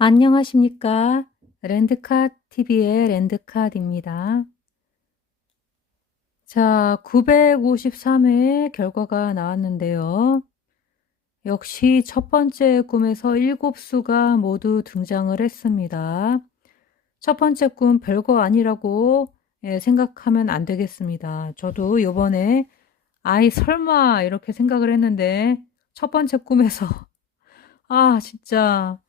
안녕하십니까. 랜드카 TV의 랜드카입니다. 자, 953회 결과가 나왔는데요. 역시 첫 번째 꿈에서 7수가 모두 등장을 했습니다. 첫 번째 꿈 별거 아니라고 생각하면 안 되겠습니다. 저도 요번에 아이 설마 이렇게 생각을 했는데 첫 번째 꿈에서 진짜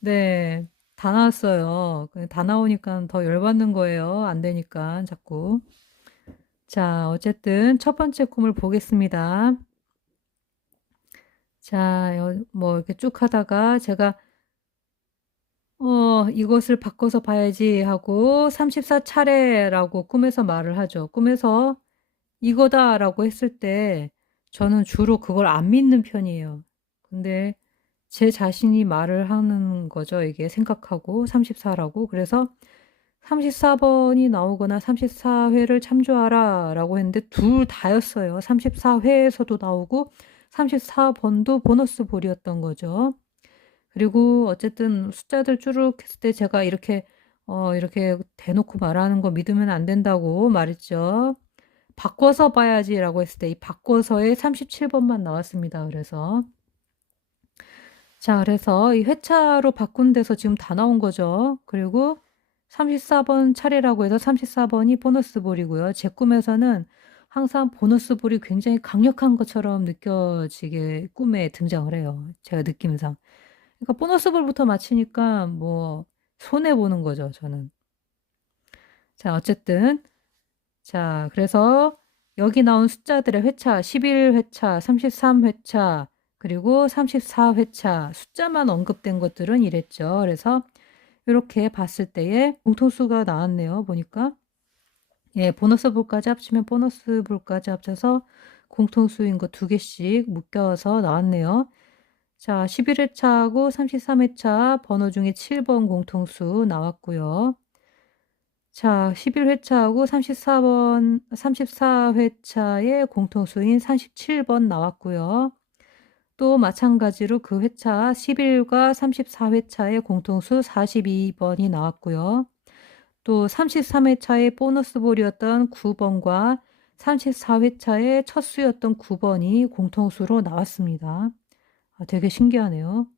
네. 다 나왔어요. 다 나오니까 더 열받는 거예요. 안 되니까 자꾸. 자, 어쨌든 첫 번째 꿈을 보겠습니다. 자, 뭐 이렇게 쭉 하다가 제가 이것을 바꿔서 봐야지 하고 34차례라고 꿈에서 말을 하죠. 꿈에서 이거다라고 했을 때 저는 주로 그걸 안 믿는 편이에요. 근데 제 자신이 말을 하는 거죠. 이게 생각하고 34라고. 그래서 34번이 나오거나 34회를 참조하라 라고 했는데 둘 다였어요. 34회에서도 나오고 34번도 보너스 볼이었던 거죠. 그리고 어쨌든 숫자들 쭈룩 했을 때 제가 이렇게 대놓고 말하는 거 믿으면 안 된다고 말했죠. 바꿔서 봐야지라고 했을 때 이 바꿔서에 37번만 나왔습니다. 그래서 이 회차로 바꾼 데서 지금 다 나온 거죠. 그리고 34번 차례라고 해서 34번이 보너스 볼이고요. 제 꿈에서는 항상 보너스 볼이 굉장히 강력한 것처럼 느껴지게 꿈에 등장을 해요. 제가 느낌상. 그러니까 보너스 볼부터 맞히니까 뭐 손해 보는 거죠, 저는. 자, 어쨌든 자, 그래서 여기 나온 숫자들의 회차 11회차, 33회차, 그리고 34회차 숫자만 언급된 것들은 이랬죠. 그래서 이렇게 봤을 때에 공통수가 나왔네요. 보니까 예, 보너스 볼까지 합치면 보너스 볼까지 합쳐서 공통수인 거 2개씩 묶여서 나왔네요. 자, 11회차하고 33회차 번호 중에 7번 공통수 나왔고요. 자, 11회차하고 34회차의 공통수인 37번 나왔고요. 또 마찬가지로 그 회차 11과 34회차의 공통수 42번이 나왔고요. 또 33회차의 보너스 볼이었던 9번과 34회차의 첫 수였던 9번이 공통수로 나왔습니다. 되게 신기하네요.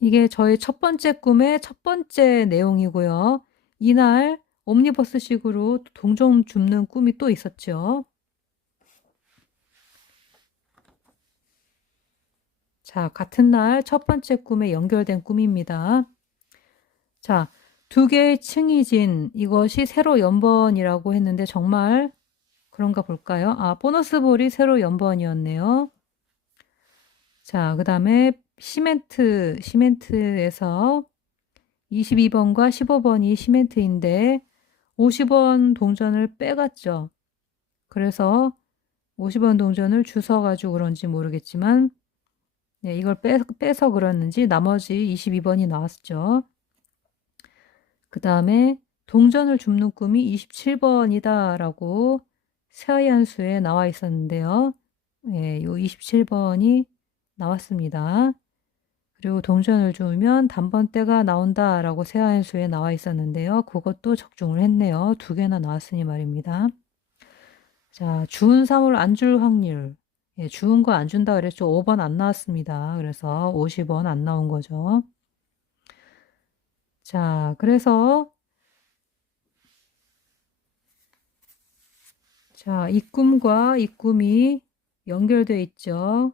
이게 저의 첫 번째 꿈의 첫 번째 내용이고요. 이날 옴니버스식으로 동전 줍는 꿈이 또 있었죠. 자, 같은 날 첫 번째 꿈에 연결된 꿈입니다. 자, 2개의 층이 진 이것이 세로 연번이라고 했는데 정말 그런가 볼까요? 보너스 볼이 세로 연번이었네요. 자, 그 다음에 시멘트에서 22번과 15번이 시멘트인데 50원 동전을 빼갔죠. 그래서 50원 동전을 주워가지고 그런지 모르겠지만 네, 이걸 빼서 그랬는지 나머지 22번이 나왔죠. 그 다음에 동전을 줍는 꿈이 27번이다 라고 새하얀 수에 나와 있었는데요. 예, 요 27번이 나왔습니다. 그리고 동전을 주우면 단번대가 나온다 라고 새하얀 수에 나와 있었는데요. 그것도 적중을 했네요. 2개나 나왔으니 말입니다. 자, 주운 사물 안 줄 확률. 예, 주운 거 안 준다 그랬죠. 5번 안 나왔습니다. 그래서 50원 안 나온 거죠. 자, 그래서 자, 이 꿈과 이 꿈이 연결되어 있죠.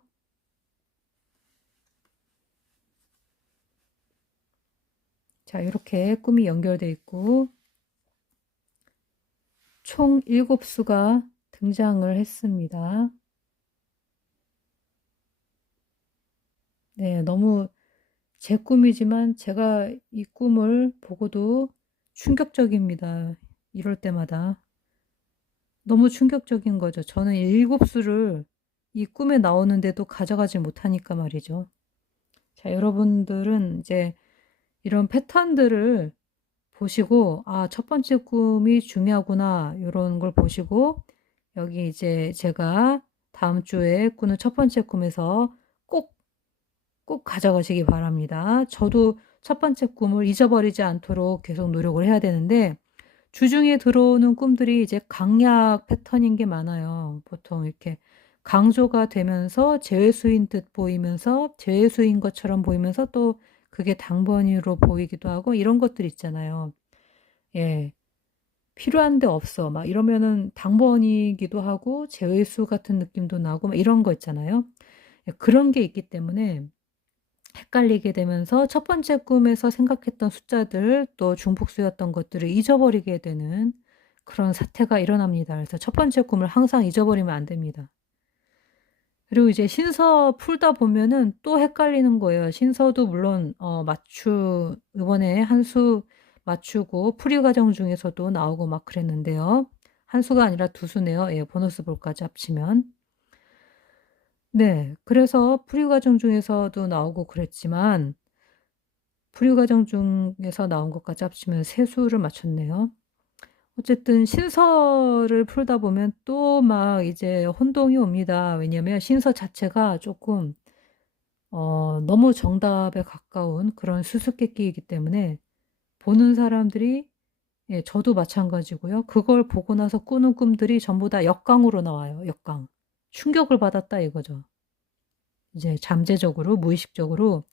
자, 이렇게 꿈이 연결되어 있고 총 7수가 등장을 했습니다. 네, 너무 제 꿈이지만 제가 이 꿈을 보고도 충격적입니다. 이럴 때마다. 너무 충격적인 거죠. 저는 7수를 이 꿈에 나오는데도 가져가지 못하니까 말이죠. 자, 여러분들은 이제 이런 패턴들을 보시고, 첫 번째 꿈이 중요하구나, 이런 걸 보시고, 여기 이제 제가 다음 주에 꾸는 첫 번째 꿈에서 꼭 꼭 가져가시기 바랍니다. 저도 첫 번째 꿈을 잊어버리지 않도록 계속 노력을 해야 되는데 주중에 들어오는 꿈들이 이제 강약 패턴인 게 많아요. 보통 이렇게 강조가 되면서 재회수인 듯 보이면서 재회수인 것처럼 보이면서 또 그게 당번으로 보이기도 하고 이런 것들 있잖아요. 예. 필요한데 없어. 막 이러면은 당번이기도 하고 재회수 같은 느낌도 나고 막 이런 거 있잖아요. 예, 그런 게 있기 때문에 헷갈리게 되면서 첫 번째 꿈에서 생각했던 숫자들 또 중복수였던 것들을 잊어버리게 되는 그런 사태가 일어납니다. 그래서 첫 번째 꿈을 항상 잊어버리면 안 됩니다. 그리고 이제 신서 풀다 보면은 또 헷갈리는 거예요. 신서도 물론 이번에 한 수 맞추고 풀이 과정 중에서도 나오고 막 그랬는데요. 한 수가 아니라 두 수네요. 예, 보너스 볼까지 합치면. 네, 그래서 풀이 과정 중에서도 나오고 그랬지만 풀이 과정 중에서 나온 것까지 합치면 세 수를 맞췄네요. 어쨌든 신서를 풀다 보면 또 막 이제 혼동이 옵니다. 왜냐면 신서 자체가 조금 너무 정답에 가까운 그런 수수께끼이기 때문에 보는 사람들이, 예, 저도 마찬가지고요. 그걸 보고 나서 꾸는 꿈들이 전부 다 역강으로 나와요. 역강. 충격을 받았다 이거죠. 이제 잠재적으로, 무의식적으로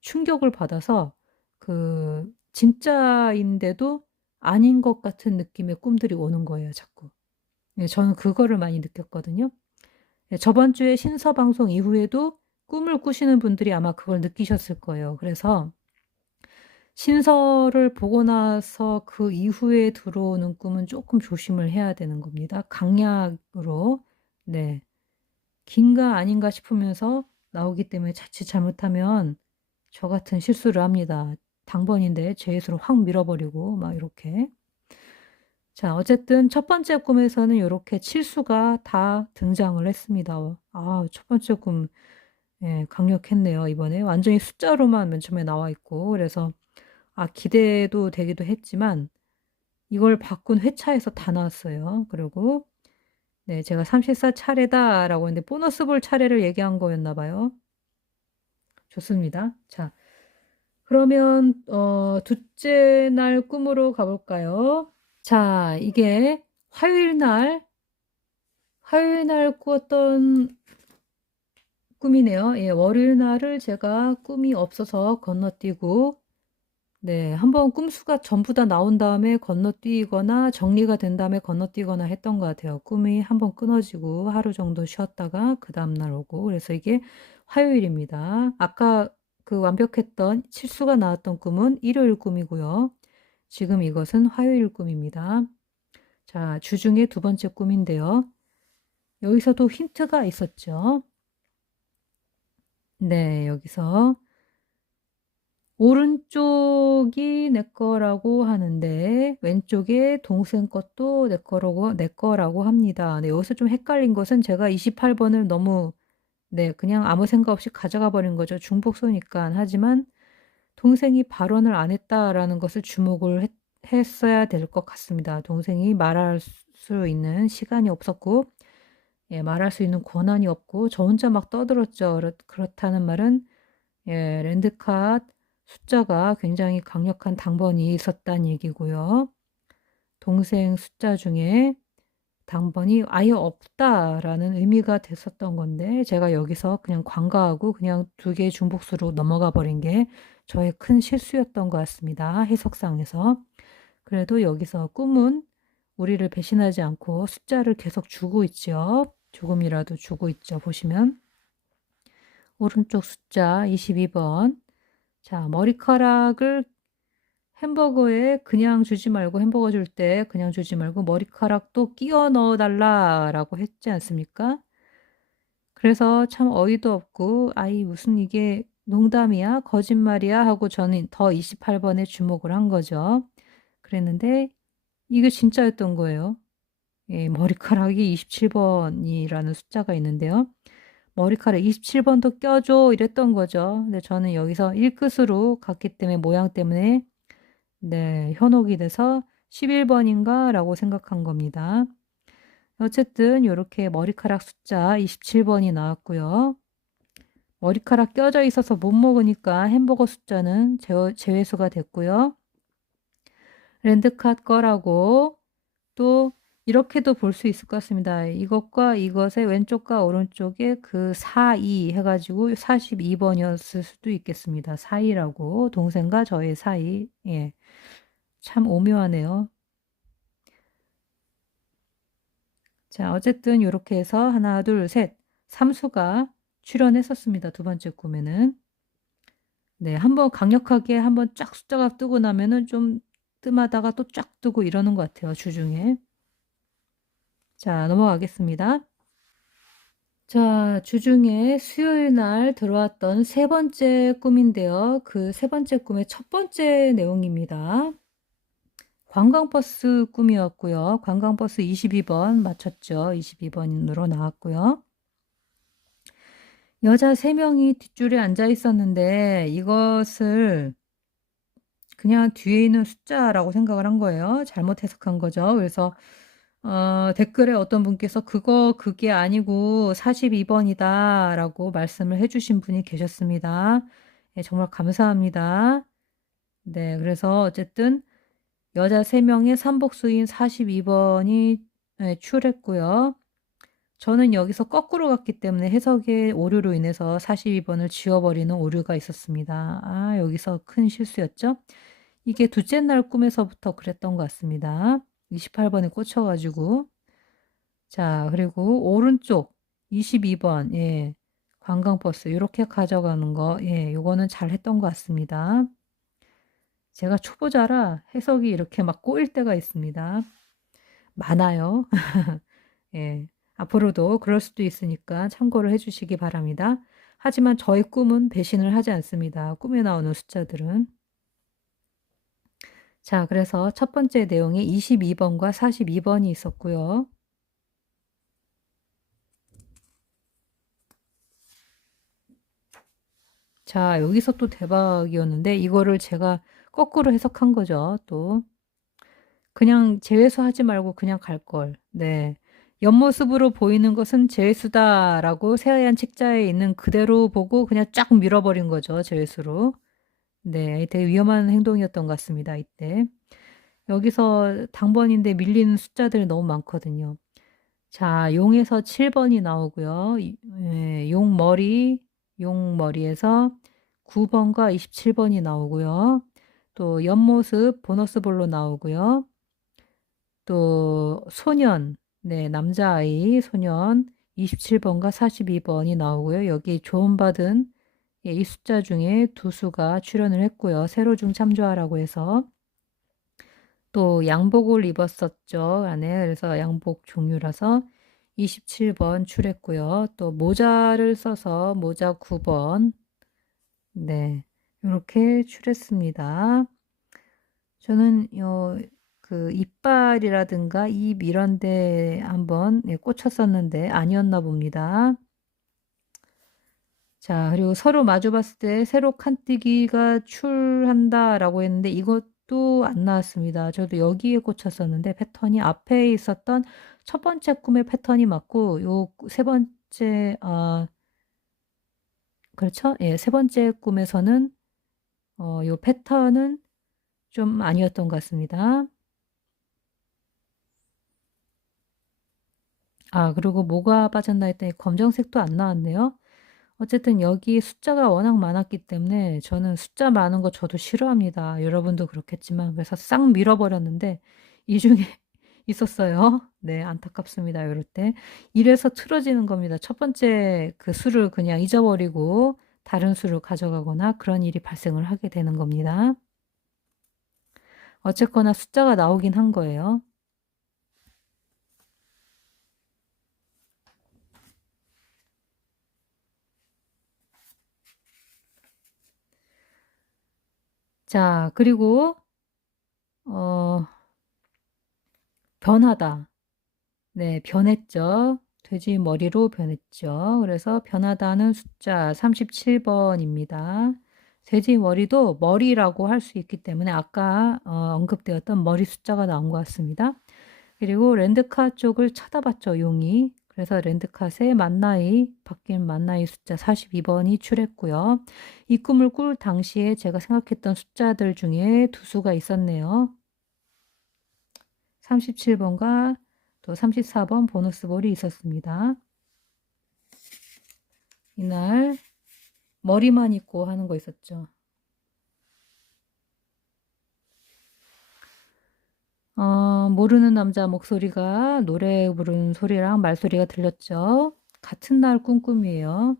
충격을 받아서 그 진짜인데도 아닌 것 같은 느낌의 꿈들이 오는 거예요, 자꾸. 예, 저는 그거를 많이 느꼈거든요. 예, 저번 주에 신서 방송 이후에도 꿈을 꾸시는 분들이 아마 그걸 느끼셨을 거예요. 그래서 신서를 보고 나서 그 이후에 들어오는 꿈은 조금 조심을 해야 되는 겁니다. 강약으로. 네. 긴가 아닌가 싶으면서 나오기 때문에 자칫 잘못하면 저 같은 실수를 합니다. 당번인데 제수로 확 밀어버리고 막 이렇게. 자, 어쨌든 첫 번째 꿈에서는 이렇게 칠수가 다 등장을 했습니다. 아, 첫 번째 꿈, 예, 강력했네요. 이번에 완전히 숫자로만 맨 처음에 나와 있고 그래서 기대도 되기도 했지만 이걸 바꾼 회차에서 다 나왔어요. 그리고 네, 제가 34차례다라고 했는데 보너스 볼 차례를 얘기한 거였나 봐요. 좋습니다. 자, 그러면 둘째 날 꿈으로 가볼까요? 자, 이게 화요일 날 꾸었던 꿈이네요. 예, 월요일 날을 제가 꿈이 없어서 건너뛰고, 네, 한번 꿈수가 전부 다 나온 다음에 건너뛰거나 정리가 된 다음에 건너뛰거나 했던 것 같아요. 꿈이 한번 끊어지고 하루 정도 쉬었다가 그 다음날 오고. 그래서 이게 화요일입니다. 아까 그 완벽했던 칠수가 나왔던 꿈은 일요일 꿈이고요. 지금 이것은 화요일 꿈입니다. 자, 주중에 두 번째 꿈인데요. 여기서도 힌트가 있었죠. 네, 여기서 오른쪽이 내 거라고 하는데 왼쪽에 동생 것도 내 거라고 합니다. 네, 여기서 좀 헷갈린 것은 제가 28번을 너무 네, 그냥 아무 생각 없이 가져가 버린 거죠. 중복소니까. 하지만 동생이 발언을 안 했다라는 것을 주목을 했어야 될 것 같습니다. 동생이 말할 수 있는 시간이 없었고, 예, 말할 수 있는 권한이 없고, 저 혼자 막 떠들었죠. 그렇다는 말은, 예, 랜드캅 숫자가 굉장히 강력한 당번이 있었다는 얘기고요. 동생 숫자 중에 당번이 아예 없다라는 의미가 됐었던 건데 제가 여기서 그냥 관과하고 그냥 두 개의 중복수로 넘어가 버린 게 저의 큰 실수였던 것 같습니다. 해석상에서. 그래도 여기서 꿈은 우리를 배신하지 않고 숫자를 계속 주고 있죠. 조금이라도 주고 있죠. 보시면 오른쪽 숫자 22번. 자, 머리카락을 햄버거에 그냥 주지 말고 햄버거 줄 때 그냥 주지 말고 머리카락도 끼워 넣어 달라라고 했지 않습니까? 그래서 참 어이도 없고 아이 무슨 이게 농담이야? 거짓말이야? 하고 저는 더 28번에 주목을 한 거죠. 그랬는데 이게 진짜였던 거예요. 예, 머리카락이 27번이라는 숫자가 있는데요. 머리카락 27번도 껴줘 이랬던 거죠. 근데 저는 여기서 1끝으로 갔기 때문에 모양 때문에 네, 현혹이 돼서 11번인가 라고 생각한 겁니다. 어쨌든 이렇게 머리카락 숫자 27번이 나왔고요. 머리카락 껴져 있어서 못 먹으니까 햄버거 숫자는 제외수가 됐고요. 랜드캇 거라고 또 이렇게도 볼 수 있을 것 같습니다. 이것과 이것의 왼쪽과 오른쪽에 그 사이 해가지고 42번이었을 수도 있겠습니다. 사이라고 동생과 저의 사이. 예, 참 오묘하네요. 자, 어쨌든 이렇게 해서 하나, 둘, 셋, 삼수가 출현했었습니다. 두 번째 꿈에는. 네, 한번 강력하게 한번 쫙 숫자가 뜨고 나면은 좀 뜸하다가 또 쫙 뜨고 이러는 것 같아요. 주중에. 자, 넘어가겠습니다. 자, 주중에 수요일 날 들어왔던 세 번째 꿈인데요. 그 세 번째 꿈의 첫 번째 내용입니다. 관광버스 꿈이었고요. 관광버스 22번 맞췄죠. 22번으로 나왔고요. 여자 3명이 뒷줄에 앉아 있었는데 이것을 그냥 뒤에 있는 숫자라고 생각을 한 거예요. 잘못 해석한 거죠. 그래서 댓글에 어떤 분께서 그게 아니고 42번이다 라고 말씀을 해주신 분이 계셨습니다. 네, 정말 감사합니다. 네, 그래서 어쨌든 여자 3명의 삼복수인 42번이 출했고요. 저는 여기서 거꾸로 갔기 때문에 해석의 오류로 인해서 42번을 지워버리는 오류가 있었습니다. 아, 여기서 큰 실수였죠? 이게 둘째 날 꿈에서부터 그랬던 것 같습니다. 28번에 꽂혀가지고. 자, 그리고 오른쪽 22번, 예, 관광버스, 이렇게 가져가는 거, 예, 요거는 잘 했던 것 같습니다. 제가 초보자라 해석이 이렇게 막 꼬일 때가 있습니다. 많아요. 예, 앞으로도 그럴 수도 있으니까 참고를 해주시기 바랍니다. 하지만 저의 꿈은 배신을 하지 않습니다. 꿈에 나오는 숫자들은. 자, 그래서 첫 번째 내용이 22번과 42번이 있었고요. 자, 여기서 또 대박이었는데 이거를 제가 거꾸로 해석한 거죠. 또 그냥 재회수 하지 말고 그냥 갈 걸. 네. 옆모습으로 보이는 것은 재회수다라고 새하얀 책자에 있는 그대로 보고 그냥 쫙 밀어버린 거죠. 재회수로. 네, 되게 위험한 행동이었던 것 같습니다. 이때. 여기서 당번인데 밀리는 숫자들이 너무 많거든요. 자, 용에서 7번이 나오고요. 예, 용머리에서 9번과 27번이 나오고요. 또 옆모습 보너스볼로 나오고요. 또 소년, 네, 남자아이 소년 27번과 42번이 나오고요. 여기 조언받은 이 숫자 중에 두 수가 출연을 했고요. 세로중 참조하라고 해서 또 양복을 입었었죠. 안에. 그래서 양복 종류라서 27번 출했고요. 또 모자를 써서 모자 9번. 네. 이렇게 출했습니다. 저는 그 이빨이라든가 입 이런 데 한번 꽂혔었는데 아니었나 봅니다. 자, 그리고 서로 마주 봤을 때 세로 칸뜨기가 출한다라고 했는데 이것도 안 나왔습니다. 저도 여기에 꽂혔었는데 패턴이 앞에 있었던 첫 번째 꿈의 패턴이 맞고 요 세 번째 그렇죠? 예, 세 번째 꿈에서는 요 패턴은 좀 아니었던 것 같습니다. 아, 그리고 뭐가 빠졌나 했더니 검정색도 안 나왔네요. 어쨌든 여기 숫자가 워낙 많았기 때문에 저는 숫자 많은 거 저도 싫어합니다. 여러분도 그렇겠지만 그래서 싹 밀어버렸는데 이 중에 있었어요. 네, 안타깝습니다. 이럴 때. 이래서 틀어지는 겁니다. 첫 번째 그 수를 그냥 잊어버리고 다른 수를 가져가거나 그런 일이 발생을 하게 되는 겁니다. 어쨌거나 숫자가 나오긴 한 거예요. 자, 그리고 변하다. 네, 변했죠. 돼지 머리로 변했죠. 그래서 변하다는 숫자 37번입니다. 돼지 머리도 머리라고 할 수 있기 때문에 아까 언급되었던 머리 숫자가 나온 것 같습니다. 그리고 랜드카 쪽을 쳐다봤죠, 용이. 그래서 랜드캇에 만나이, 바뀐 만나이 숫자 42번이 출했고요. 이 꿈을 꿀 당시에 제가 생각했던 숫자들 중에 두 수가 있었네요. 37번과 또 34번 보너스 볼이 있었습니다. 이날 머리만 있고 하는 거 있었죠. 모르는 남자 목소리가 노래 부르는 소리랑 말소리가 들렸죠. 같은 날 꿈이에요.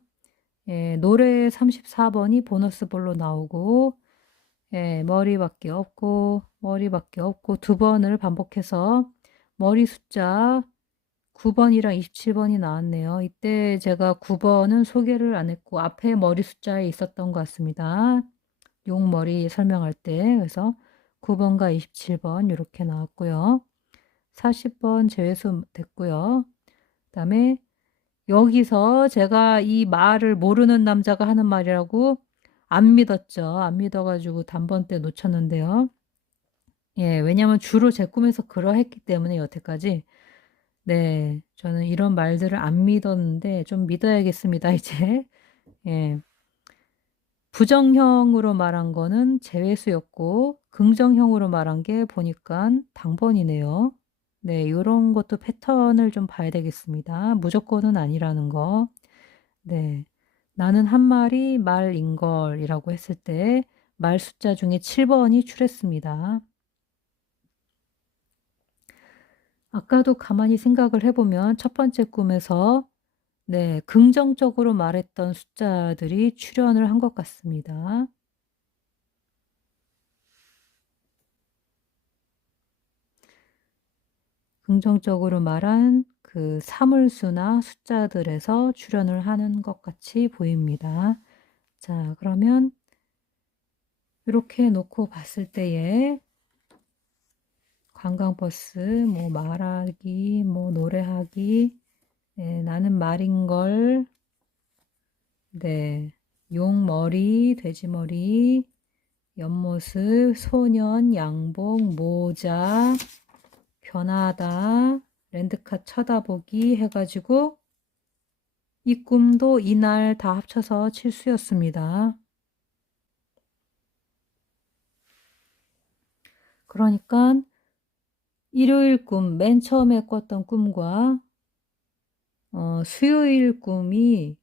예, 노래 34번이 보너스 볼로 나오고, 예, 머리밖에 없고, 머리밖에 없고, 두 번을 반복해서 머리 숫자 9번이랑 27번이 나왔네요. 이때 제가 9번은 소개를 안 했고, 앞에 머리 숫자에 있었던 것 같습니다. 용머리 설명할 때. 그래서 9번과 27번 이렇게 나왔고요. 40번 제외수 됐고요. 그 다음에 여기서 제가 이 말을 모르는 남자가 하는 말이라고 안 믿었죠. 안 믿어가지고 단번 때 놓쳤는데요. 예, 왜냐면 주로 제 꿈에서 그러했기 때문에 여태까지. 네, 저는 이런 말들을 안 믿었는데 좀 믿어야겠습니다, 이제. 예. 부정형으로 말한 거는 제외수였고, 긍정형으로 말한 게 보니까 당번이네요. 네, 이런 것도 패턴을 좀 봐야 되겠습니다. 무조건은 아니라는 거. 네. 나는 한 마리 말인걸이라고 했을 때 말 숫자 중에 7번이 출했습니다. 아까도 가만히 생각을 해보면 첫 번째 꿈에서 네, 긍정적으로 말했던 숫자들이 출현을 한 것 같습니다. 긍정적으로 말한 그 사물수나 숫자들에서 출현을 하는 것 같이 보입니다. 자, 그러면 이렇게 놓고 봤을 때에 관광버스, 뭐 말하기, 뭐 노래하기, 네, 나는 말인걸, 네, 용머리, 돼지머리, 옆모습, 소년, 양복, 모자, 변하다, 랜드카 쳐다보기 해가지고 이 꿈도 이날 다 합쳐서 칠수였습니다. 그러니까 일요일 꿈, 맨 처음에 꿨던 꿈과 수요일 꿈이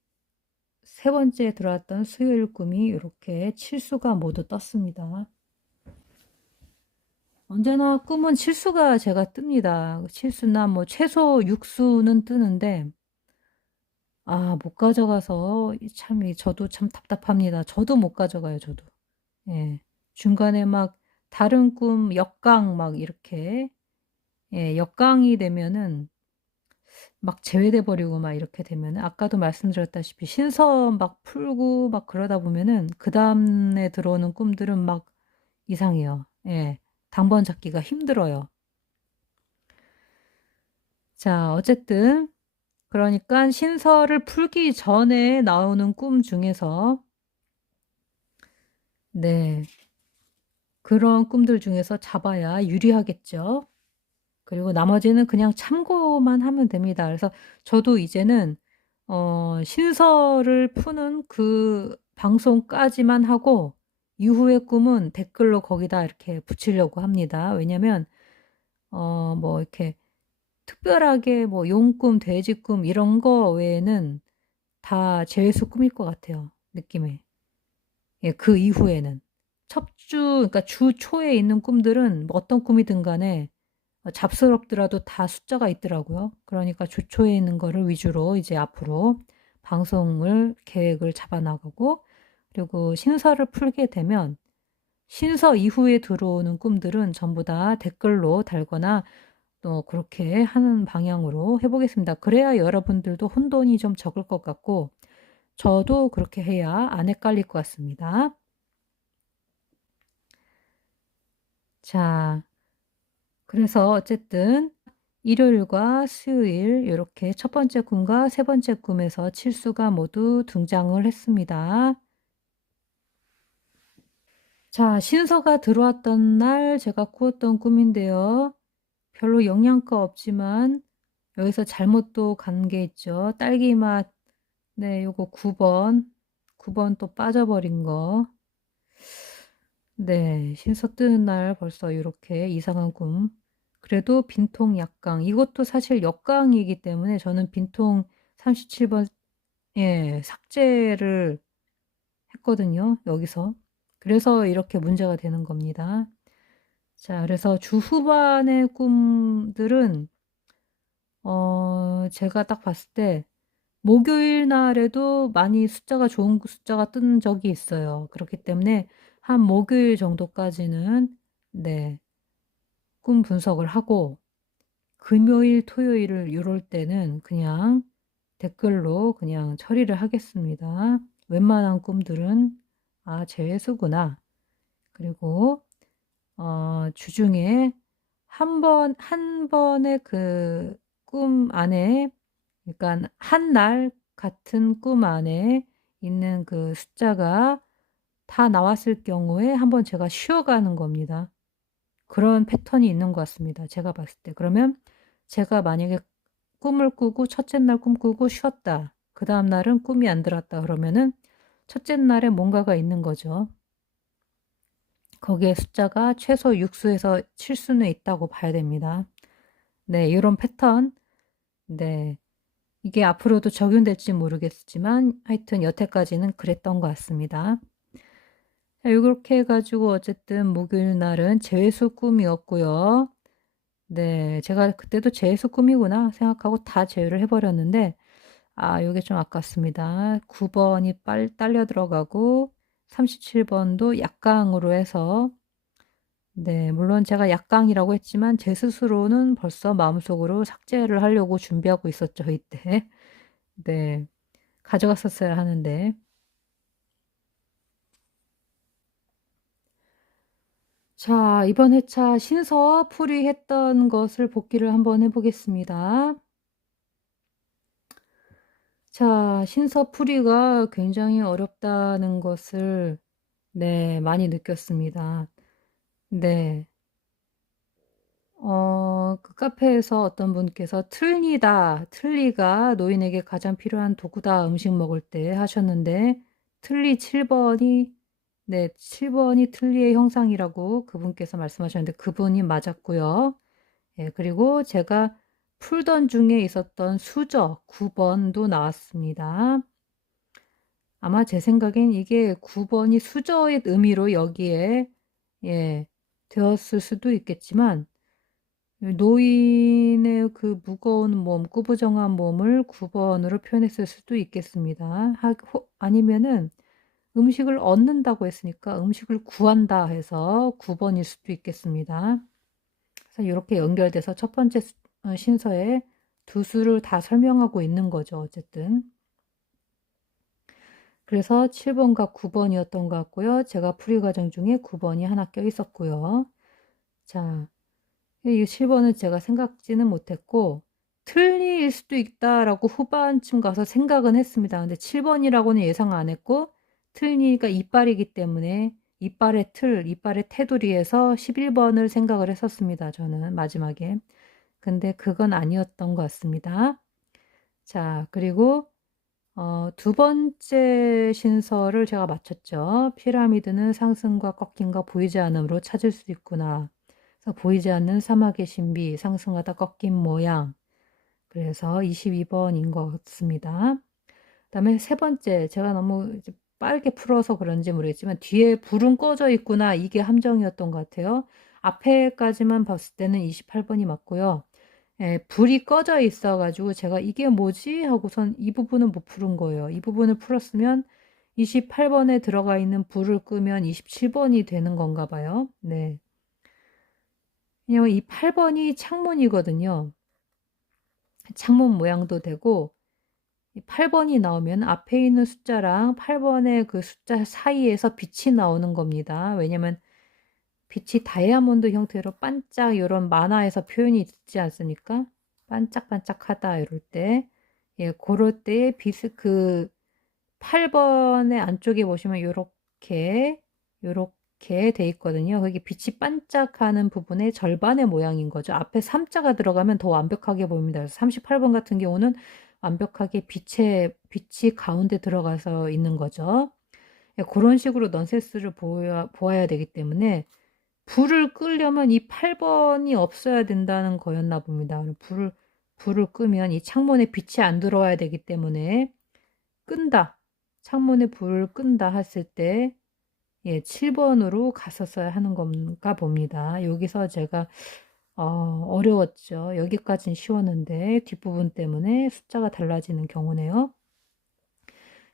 세 번째 들어왔던 수요일 꿈이 이렇게 칠수가 모두 떴습니다. 언제나 꿈은 칠수가 제가 뜹니다. 칠수나 뭐 최소 육수는 뜨는데 못 가져가서 참 저도 참 답답합니다. 저도 못 가져가요, 저도. 예. 중간에 막 다른 꿈 역강 막 이렇게 예, 역강이 되면은 막 제외돼 버리고 막 이렇게 되면은 아까도 말씀드렸다시피 신서 막 풀고 막 그러다 보면은 그다음에 들어오는 꿈들은 막 이상해요. 예. 당번 잡기가 힘들어요. 자, 어쨌든 그러니까 신서를 풀기 전에 나오는 꿈 중에서 네. 그런 꿈들 중에서 잡아야 유리하겠죠. 그리고 나머지는 그냥 참고만 하면 됩니다. 그래서 저도 이제는 신서를 푸는 그 방송까지만 하고 이후의 꿈은 댓글로 거기다 이렇게 붙이려고 합니다. 왜냐면 뭐 이렇게 특별하게 뭐 용꿈, 돼지꿈 이런 거 외에는 다 제외수 꿈일 것 같아요. 느낌에. 예, 그 이후에는. 그러니까 주 초에 있는 꿈들은 뭐 어떤 꿈이든 간에 잡스럽더라도 다 숫자가 있더라고요. 그러니까 주 초에 있는 거를 위주로 이제 앞으로 방송을 계획을 잡아 나가고 그리고 신서를 풀게 되면 신서 이후에 들어오는 꿈들은 전부 다 댓글로 달거나 또 그렇게 하는 방향으로 해보겠습니다. 그래야 여러분들도 혼돈이 좀 적을 것 같고 저도 그렇게 해야 안 헷갈릴 것 같습니다. 자, 그래서 어쨌든 일요일과 수요일 이렇게 첫 번째 꿈과 세 번째 꿈에서 칠수가 모두 등장을 했습니다. 자, 신서가 들어왔던 날 제가 꾸었던 꿈인데요. 별로 영양가 없지만 여기서 잘못 또 간 게 있죠. 딸기 맛. 네, 요거 9번. 9번 또 빠져버린 거. 네, 신서 뜨는 날 벌써 이렇게 이상한 꿈. 그래도 빈통 약강. 이것도 사실 역강이기 때문에 저는 빈통 37번, 예, 삭제를 했거든요. 여기서. 그래서 이렇게 문제가 되는 겁니다. 자, 그래서 주 후반의 꿈들은, 제가 딱 봤을 때, 목요일 날에도 많이 숫자가 좋은 숫자가 뜬 적이 있어요. 그렇기 때문에 한 목요일 정도까지는, 네, 꿈 분석을 하고, 금요일, 토요일을 이럴 때는 그냥 댓글로 그냥 처리를 하겠습니다. 웬만한 꿈들은, 아, 재수구나. 그리고, 주중에 한 번의 그 꿈 안에, 그러니까 한 날 같은 꿈 안에 있는 그 숫자가 다 나왔을 경우에 한번 제가 쉬어가는 겁니다. 그런 패턴이 있는 것 같습니다. 제가 봤을 때. 그러면 제가 만약에 꿈을 꾸고 첫째 날 꿈 꾸고 쉬었다. 그 다음 날은 꿈이 안 들었다. 그러면은 첫째 날에 뭔가가 있는 거죠. 거기에 숫자가 최소 6수에서 7수는 있다고 봐야 됩니다. 네, 이런 패턴. 네. 이게 앞으로도 적용될지 모르겠지만 하여튼 여태까지는 그랬던 것 같습니다. 자, 이렇게 해가지고 어쨌든 목요일 날은 재수 꿈이었고요. 네, 제가 그때도 재수 꿈이구나 생각하고 다 제외를 해버렸는데 아, 요게 좀 아깝습니다. 9번이 딸려 들어가고 37번도 약강으로 해서 네, 물론 제가 약강이라고 했지만 제 스스로는 벌써 마음속으로 삭제를 하려고 준비하고 있었죠, 이때. 네, 가져갔었어야 하는데. 자, 이번 회차 신서 풀이했던 것을 복기를 한번 해보겠습니다. 자, 신서 풀이가 굉장히 어렵다는 것을 네, 많이 느꼈습니다. 네. 그 카페에서 어떤 분께서 틀리가 노인에게 가장 필요한 도구다 음식 먹을 때 하셨는데 틀리 7번이 네, 7번이 틀리의 형상이라고 그분께서 말씀하셨는데 그분이 맞았고요. 예, 그리고 제가 풀던 중에 있었던 수저 9번도 나왔습니다. 아마 제 생각엔 이게 9번이 수저의 의미로 여기에 예, 되었을 수도 있겠지만 노인의 그 무거운 몸, 꾸부정한 몸을 9번으로 표현했을 수도 있겠습니다. 아니면은 음식을 얻는다고 했으니까 음식을 구한다 해서 9번일 수도 있겠습니다. 그래서 이렇게 연결돼서 첫 번째 신서에 두 수를 다 설명하고 있는 거죠. 어쨌든. 그래서 7번과 9번이었던 것 같고요. 제가 풀이 과정 중에 9번이 하나 껴 있었고요. 자, 이 7번은 제가 생각지는 못했고 틀릴 수도 있다라고 후반쯤 가서 생각은 했습니다. 근데 7번이라고는 예상 안 했고 틀리가 이빨이기 때문에 이빨의 테두리에서 11번을 생각을 했었습니다. 저는 마지막에. 근데 그건 아니었던 것 같습니다. 자, 그리고 두 번째 신서를 제가 맞췄죠. 피라미드는 상승과 꺾임과 보이지 않음으로 찾을 수 있구나. 그래서 보이지 않는 사막의 신비, 상승하다 꺾인 모양. 그래서 22번인 것 같습니다. 그다음에 세 번째, 제가 너무 이제 빠르게 풀어서 그런지 모르겠지만 뒤에 불은 꺼져 있구나. 이게 함정이었던 것 같아요. 앞에까지만 봤을 때는 28번이 맞고요. 예, 불이 꺼져 있어가지고 제가 이게 뭐지? 하고선 이 부분은 못 푸른 거예요. 이 부분을 풀었으면 28번에 들어가 있는 불을 끄면 27번이 되는 건가 봐요. 네. 왜냐면 이 8번이 창문이거든요. 창문 모양도 되고 8번이 나오면 앞에 있는 숫자랑 8번의 그 숫자 사이에서 빛이 나오는 겁니다. 왜냐면 빛이 다이아몬드 형태로 반짝 이런 만화에서 표현이 있지 않습니까? 반짝반짝하다 이럴 때 예, 그럴 때 빛을 그 8번의 안쪽에 보시면 요렇게 이렇게 돼 있거든요. 거기 빛이 반짝하는 부분의 절반의 모양인 거죠. 앞에 3자가 들어가면 더 완벽하게 보입니다. 그래서 38번 같은 경우는 완벽하게 빛이 가운데 들어가서 있는 거죠. 예, 그런 식으로 넌센스를 보아야 되기 때문에 불을 끄려면 이 8번이 없어야 된다는 거였나 봅니다. 불을 끄면 이 창문에 빛이 안 들어와야 되기 때문에 끈다. 창문에 불을 끈다 했을 때 예, 7번으로 갔었어야 하는 건가 봅니다. 여기서 제가 어려웠죠. 여기까지는 쉬웠는데 뒷부분 때문에 숫자가 달라지는 경우네요.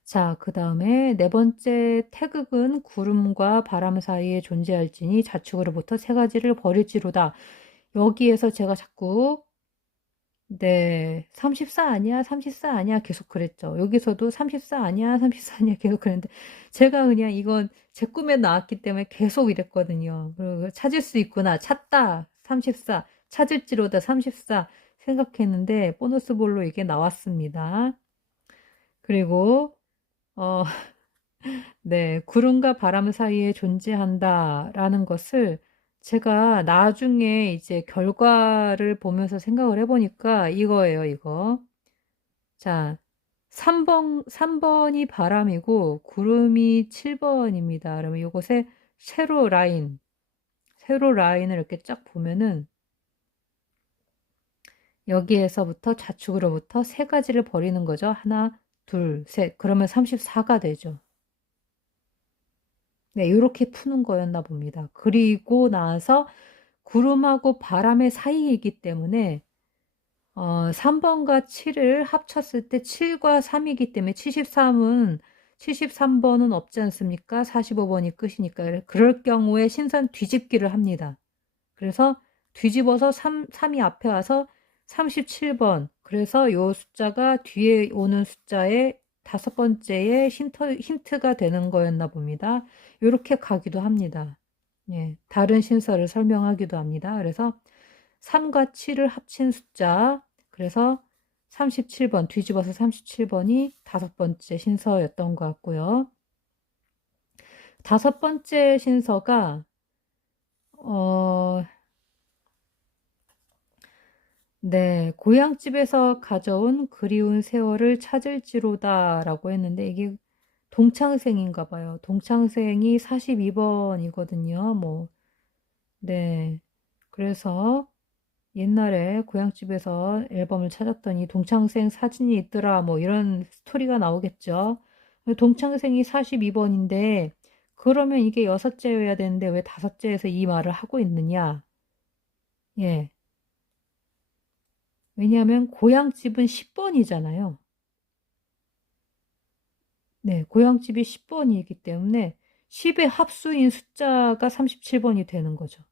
자, 그 다음에 네 번째 태극은 구름과 바람 사이에 존재할지니 자축으로부터 세 가지를 버릴지로다. 여기에서 제가 자꾸 네, 34 아니야, 34 아니야 계속 그랬죠. 여기서도 34 아니야, 34 아니야 계속 그랬는데 제가 그냥 이건 제 꿈에 나왔기 때문에 계속 이랬거든요. 그리고 찾을 수 있구나, 찾다, 34, 찾을지로다 34 생각했는데 보너스 볼로 이게 나왔습니다. 그리고 어, 네, 구름과 바람 사이에 존재한다라는 것을 제가 나중에 이제 결과를 보면서 생각을 해보니까 이거예요, 이거. 자, 3번이 바람이고 구름이 7번입니다. 그러면 이곳에 세로 라인을 이렇게 쫙 보면은 여기에서부터 좌측으로부터 세 가지를 버리는 거죠. 하나, 둘, 셋. 그러면 34가 되죠. 네, 이렇게 푸는 거였나 봅니다. 그리고 나서 구름하고 바람의 사이이기 때문에 3번과 7을 합쳤을 때 7과 3이기 때문에 73번은 없지 않습니까? 45번이 끝이니까. 그럴 경우에 신선 뒤집기를 합니다. 그래서 뒤집어서 3이 앞에 와서 37번. 그래서 이 숫자가 뒤에 오는 숫자의 다섯 번째의 힌트가 되는 거였나 봅니다. 이렇게 가기도 합니다. 예, 다른 신설을 설명하기도 합니다. 그래서 3과 7을 합친 숫자, 그래서 37번, 뒤집어서 37번이 다섯 번째 신서였던 것 같고요. 다섯 번째 신서가, 네, 고향집에서 가져온 그리운 세월을 찾을지로다 라고 했는데 이게 동창생인가 봐요. 동창생이 42번이거든요. 뭐, 네. 그래서 옛날에 고향집에서 앨범을 찾았더니 동창생 사진이 있더라. 뭐 이런 스토리가 나오겠죠. 동창생이 42번인데 그러면 이게 여섯째여야 되는데 왜 다섯째에서 이 말을 하고 있느냐? 예. 왜냐하면 고향집은 10번이잖아요. 네, 고향집이 10번이기 때문에 10의 합수인 숫자가 37번이 되는 거죠.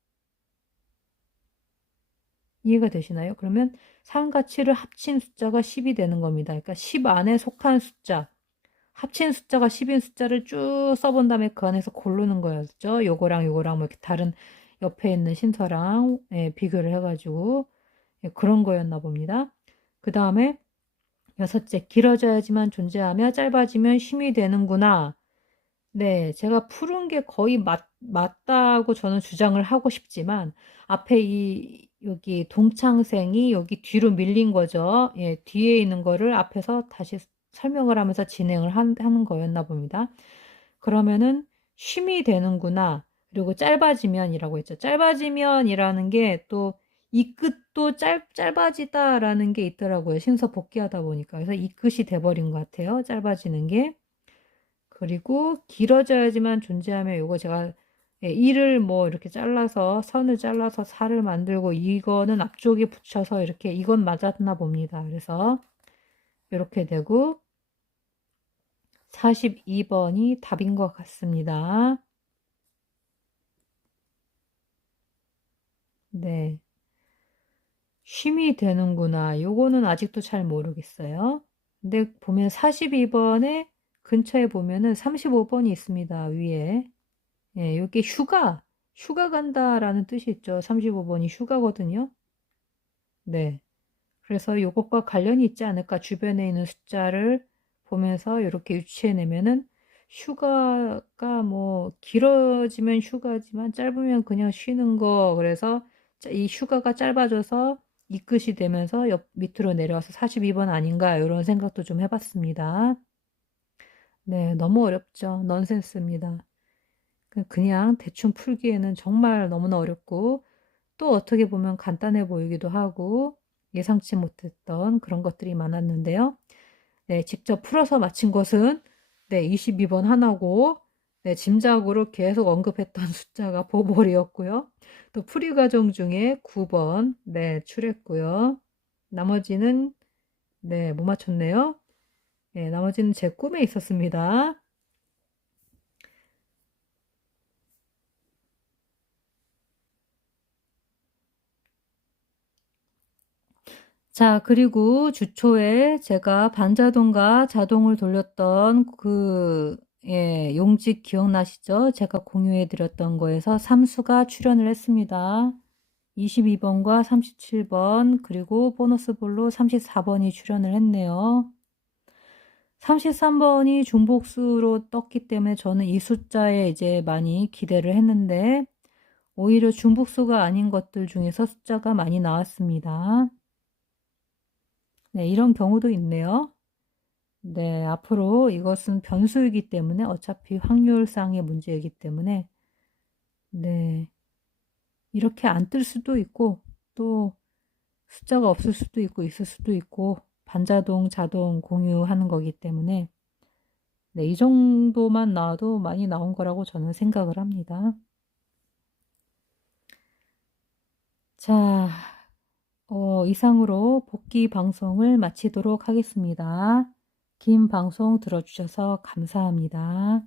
이해가 되시나요? 그러면 3과 7을 합친 숫자가 10이 되는 겁니다. 그러니까 10 안에 속한 숫자, 합친 숫자가 10인 숫자를 쭉 써본 다음에 그 안에서 고르는 거였죠. 요거랑 요거랑 뭐 이렇게 다른 옆에 있는 신서랑 예, 비교를 해가지고 예, 그런 거였나 봅니다. 그 다음에 여섯째, 길어져야지만 존재하며 짧아지면 쉼이 되는구나. 네, 제가 푸른 게 거의 맞다고 저는 주장을 하고 싶지만, 앞에 여기 동창생이 여기 뒤로 밀린 거죠. 예, 뒤에 있는 거를 앞에서 다시 설명을 하면서 진행을 하는 거였나 봅니다. 그러면은 쉼이 되는구나. 그리고 짧아지면이라고 했죠. 짧아지면이라는 게 또 이 끝도 짧아지다라는 게 있더라고요. 신서 복귀하다 보니까. 그래서 이 끝이 돼버린 것 같아요. 짧아지는 게. 그리고 길어져야지만 존재하며 요거 제가 예, 이를 뭐 이렇게 잘라서 선을 잘라서 살을 만들고 이거는 앞쪽에 붙여서 이렇게 이건 맞았나 봅니다. 그래서 이렇게 되고 42번이 답인 것 같습니다. 네. 쉼이 되는구나. 요거는 아직도 잘 모르겠어요. 근데 보면 42번에 근처에 보면은 35번이 있습니다. 위에. 예, 여기 휴가 간다라는 뜻이 있죠. 35번이 휴가거든요. 네. 그래서 요것과 관련이 있지 않을까. 주변에 있는 숫자를 보면서 이렇게 유추해내면은 휴가가 뭐 길어지면 휴가지만 짧으면 그냥 쉬는 거. 그래서 이 휴가가 짧아져서 이 끝이 되면서 옆 밑으로 내려와서 42번 아닌가 이런 생각도 좀 해봤습니다. 네, 너무 어렵죠. 넌센스입니다. 그냥 대충 풀기에는 정말 너무나 어렵고 또 어떻게 보면 간단해 보이기도 하고 예상치 못했던 그런 것들이 많았는데요. 네, 직접 풀어서 맞힌 것은 네, 22번 하나고 네, 짐작으로 계속 언급했던 숫자가 보볼이었고요. 또 풀이 과정 중에 9번 네, 출했고요. 나머지는 네, 못 맞췄네요. 네, 나머지는 제 꿈에 있었습니다. 자, 그리고 주초에 제가 반자동과 자동을 돌렸던 예, 용직 기억나시죠? 제가 공유해 드렸던 거에서 삼수가 출연을 했습니다. 22번과 37번, 그리고 보너스 볼로 34번이 출연을 했네요. 33번이 중복수로 떴기 때문에 저는 이 숫자에 이제 많이 기대를 했는데, 오히려 중복수가 아닌 것들 중에서 숫자가 많이 나왔습니다. 네, 이런 경우도 있네요. 네, 앞으로 이것은 변수이기 때문에 어차피 확률상의 문제이기 때문에 네, 이렇게 안 뜰 수도 있고 또 숫자가 없을 수도 있고 있을 수도 있고 반자동, 자동 공유하는 거기 때문에 네, 이 정도만 나와도 많이 나온 거라고 저는 생각을 합니다. 자, 이상으로 복귀 방송을 마치도록 하겠습니다. 긴 방송 들어주셔서 감사합니다.